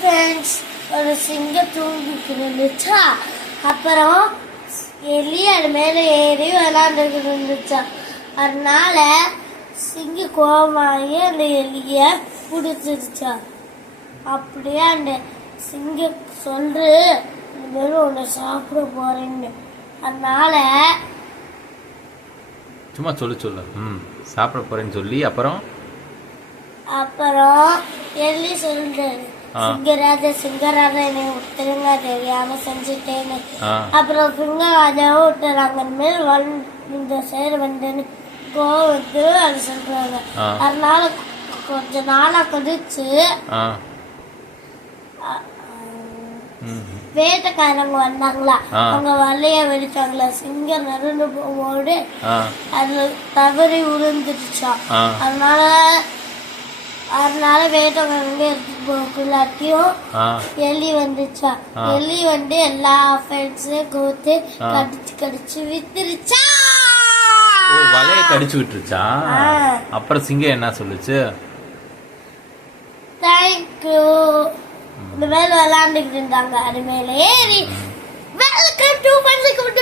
Friends ஒரு சிங்கம் தூங்கிட்டு இருந்துச்சா அப்புறம் எலி அது மேலே ஏறி விளாண்டுக்கிட்டு இருந்துச்சா? அதனால சிங்கம் கோபமாகி அந்த எலியை பிடிச்சிருச்சா? அப்படியே அந்த சிங்கம் சொல்று இந்த மாதிரி உன்னை சாப்பிட போறேன்னு. அதனால சும்மா சொல்லு சொல்லு. ம் சாப்பிட போறேன்னு சொல்லி அப்புறம்? அப்புறம் எலி சொல்றாரு. சிங்கராஜா சிங்கராஜா என்னை விட்டுருங்க தெரியாம செஞ்சுட்டேன்னு. அப்புறம் சிங்கராஜாவும் விட்டுறாங்க மேல் வந் இந்த சைடு வந்தேன்னு கோவத்து அது சொல்றாங்க. அதனால கொஞ்ச நாளா ம் வேட்டைக்காரங்க வந்தாங்களா. அவங்க வலைய வெடிச்சாங்களா? சிங்கம் நடந்து போகும்போது அது தவறி விழுந்துருச்சா ஆ. அதனால அதனால வேட்டைக்காரங்க எடுத்து போக்குள்ளாட்டியும் ஆ. எலி வந்துச்சா. எலி வந்து எல்லா ஃப்ரெண்ட்ஸையும் கோத்து. கடிச்சு கடிச்சு வித்துருச்சா. வலைய கடிச்சு விட்டுருச்சா. அப்புறம் சிங்கம் என்ன சொல்லுச்சு? தேங்க்யூ இந்த மேல விளையாண்டுக்கிட்டு இருந்தாங்க. அது மேல ஏறி. Welcome to